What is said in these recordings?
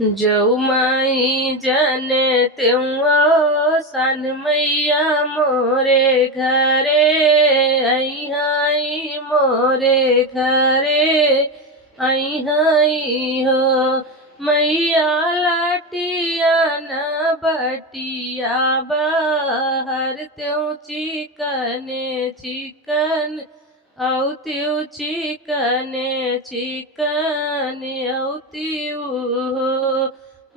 जऊ माई जने त्यों सन मैया मोरे घरे आई हाई मोरे घरे आई हाई हो मैया लाटिया न बटिया बाहर त्यों चिकने चिकन औत्यू चिकने चिकन औत्यू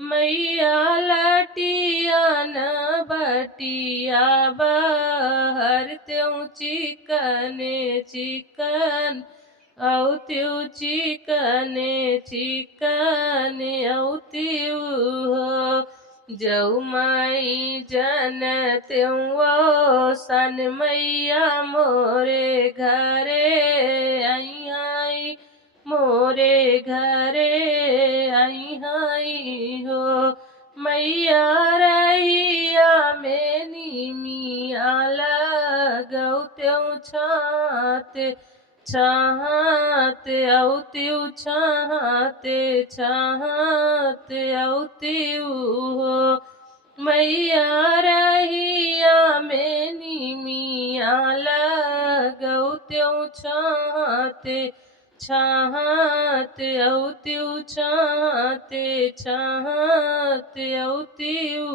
मैया लटिया न बटिया बाहर त्यों चिकने चिकन औत्यू चिकने चिकन औत्यू जऊ माई जन त्यों सन मैया मोरे घरे आई हाई मोरे घरे आई हाई हो मैया रहिया में निमिया लगौ त्यों छाते छाते औत्यू छाते छाते औत्यू हो मैया रहिया में निमिया लगौ त्यों छाते छाते औत्यू छाते छाते औत्यू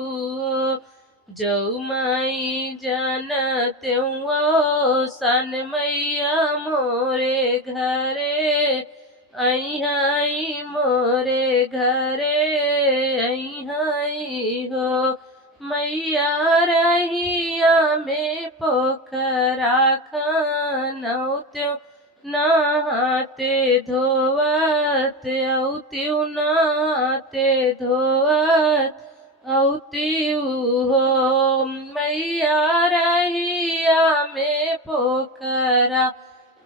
जऊ माई जन त्यों सन मैया मोरे घरे आई हाई मोरे घरे आई हाई हो मैया रहिया में पोखरा खानौ त्यों नहाते धोवत औत्यू नहाते धोवत औत्यू हो मैया रहिया में पोखरा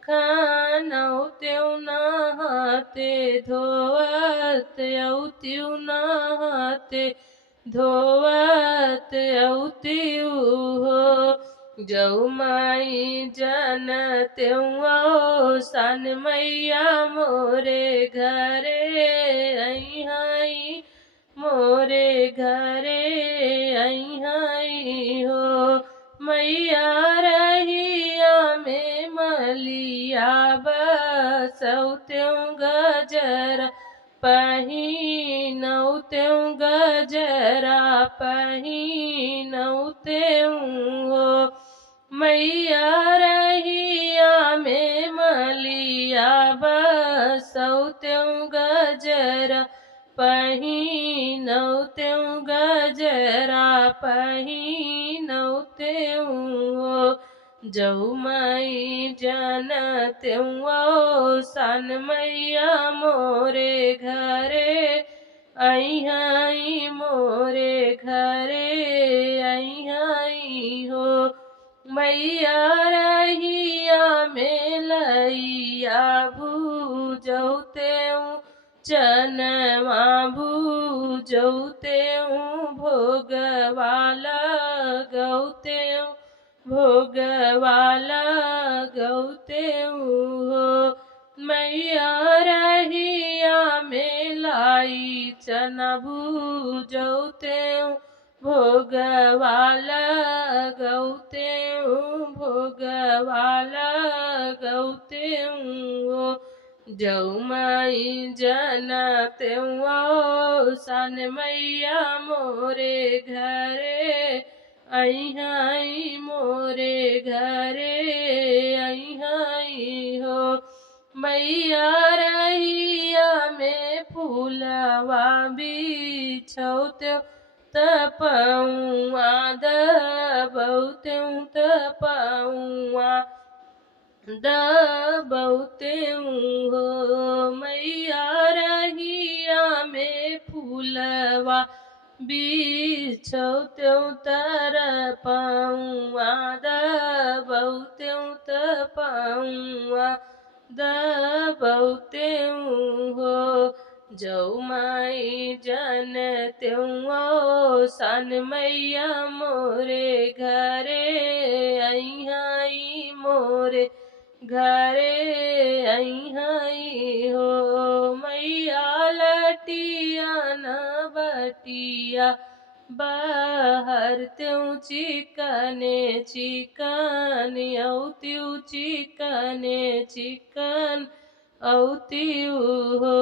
खानौ त्यों नहाते धोवत औत्यू नहाते धोवत औत्यू हो जऊ माई जन त्यों सन मैया मोरे घरे आई हाई मोरे घरे आई हाई हो मैया रहिया में मलिया बसौ त्यों गजरा पहिनौ त्यों गजरा पहिनौ त्यों हो मैया रहिया में मलिया बसौ त्यों गजरा पहिनौ त्यों गजरा पहिनौ त्यों हो जऊ माई जन त्यों सन मैया मोरे घरे आई हाई मोरे घरे आई हाई हो मैया रहिया में लैया भूजौ त्यों चनवा भूजौ त्यों भोगवाला गौ त्यों भोगवाला गौ त्यों हो मैया रहिया में लाई चना भूजौ त्यों भोगवाला गौ त्यों भोगवाला गौ त्यों हो जऊ माई जन त्यों सन मैया मोरे घरे आई हाई मोरे घरे आई हाई हो मैया रहिया में फूलवा बिछौ त्यों तपौआ दबौ त्यों तपौआ दबौ त्यों हो मैया रहिया में फूलवा बिछौ त्यों तरपौआ दबौ त्यों तपौआ दबौ त्यों हो जऊ माई जन त्यों सन मैया मोरे घरे आई हाई मोरे घरे आई हाई हो मैया लटिया न खटिया बाहर त्यों चिकने चिकन औत्यू चिकने चिकन औत्यू हो।